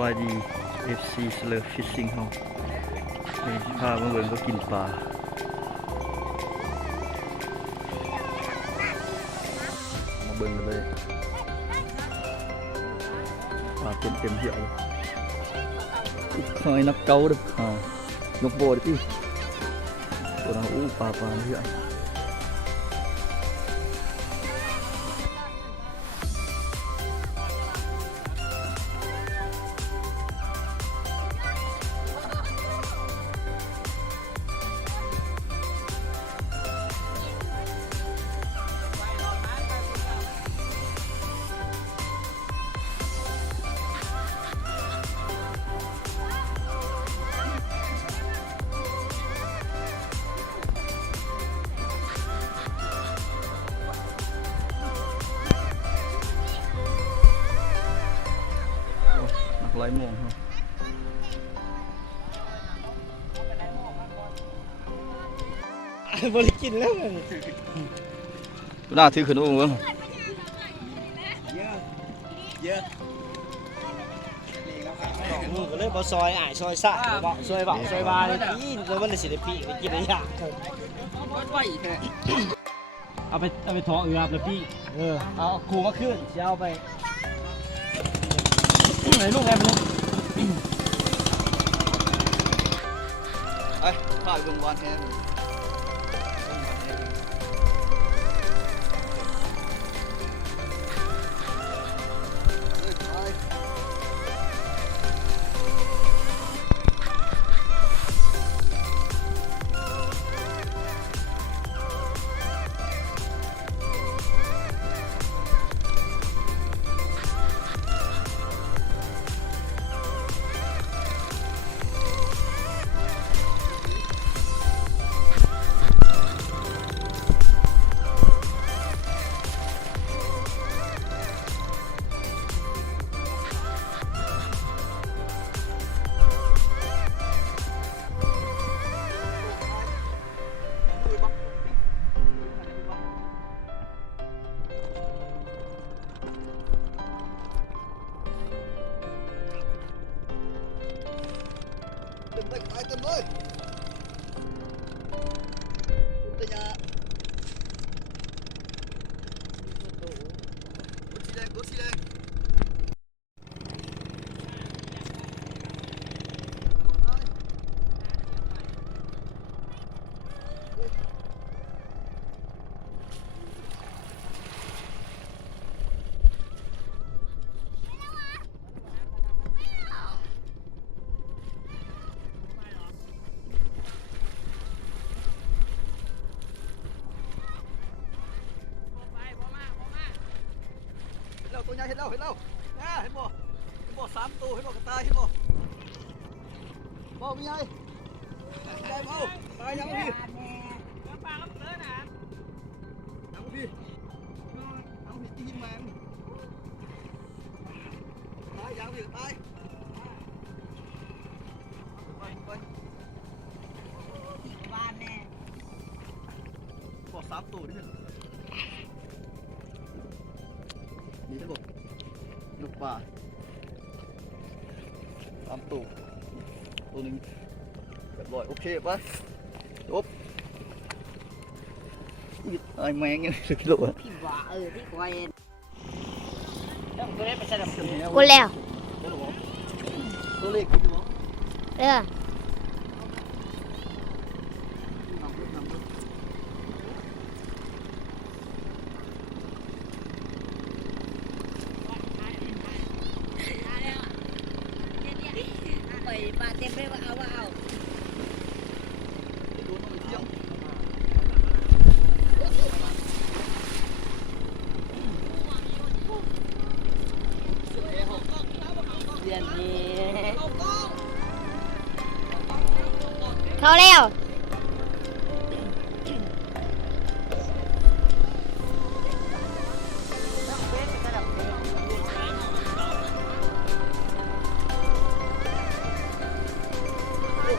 บายดี FC Slur Fishing เฮาพามาเบิ่งก็กินปลามาเบิ่งกันเลยปลาเต็มเยอะเลยคอยนักเกาเด้อยกโบดิพี่ตัวเราปลาเยอะหลายโมงครับบริกินแล้วมันน่าถือขึ้นอุ้งเว้ยเยอะมือก็เลยบอซอยซอยซ่าซอยซอยบาเลยกินแล้วมันเลยสิได้ปีไปกินอะไรอย่างเอาไปท้องเอือบเลยพี่เอาคูมาขึ้นจะเอาไปไหนลูกไงมันไอ้ข้าวกลางวันแห้งเต็มเลยตัวยารถสีแดงตัวใหญ่เห็นแล้วเห็นบ่3ตัวเห็นบ่กระต่ายเห็นบ่มีไงใหญ่เมาตายยังพี่ปลาครับเลิศนะยังพี่ตีนมาตายยังพี่ตายไปบ้านแน่บ่3ตัวนี่นี่ครับผมลูกปลา3ตัวนึงเรียบร้อยโอเคไปจบไอ้แมงยังสุดโลดพี่ว่าที่ควายต้องไปใช้น้ำซึมกูแล้วตัวเล็กกินหรอปลาเต็มเลยว่าเอาเดือนนี้เขาแล้ว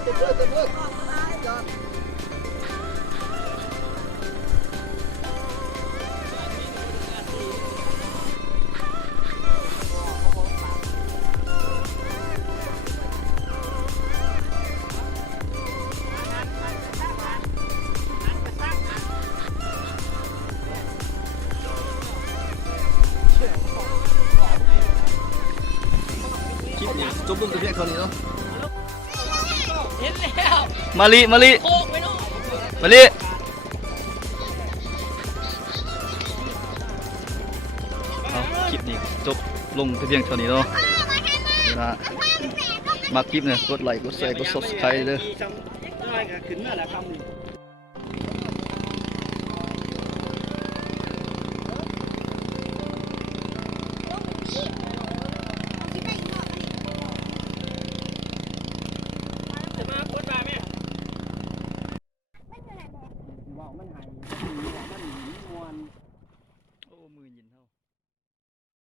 เต็มเลย ลงแต่เพียงเท่านี้เนาะ เห็นแล้ว มาลิ โค้งไปเนาะ มาลิเอาคลิปนี้จบลงแต่เพียงเท่านี้เนาะนี่นะมาคลิปเนี่ยกดไลค์กดแชร์กด Subscribe เด้อ น้อยก็ขึ้นมาแล้วคำ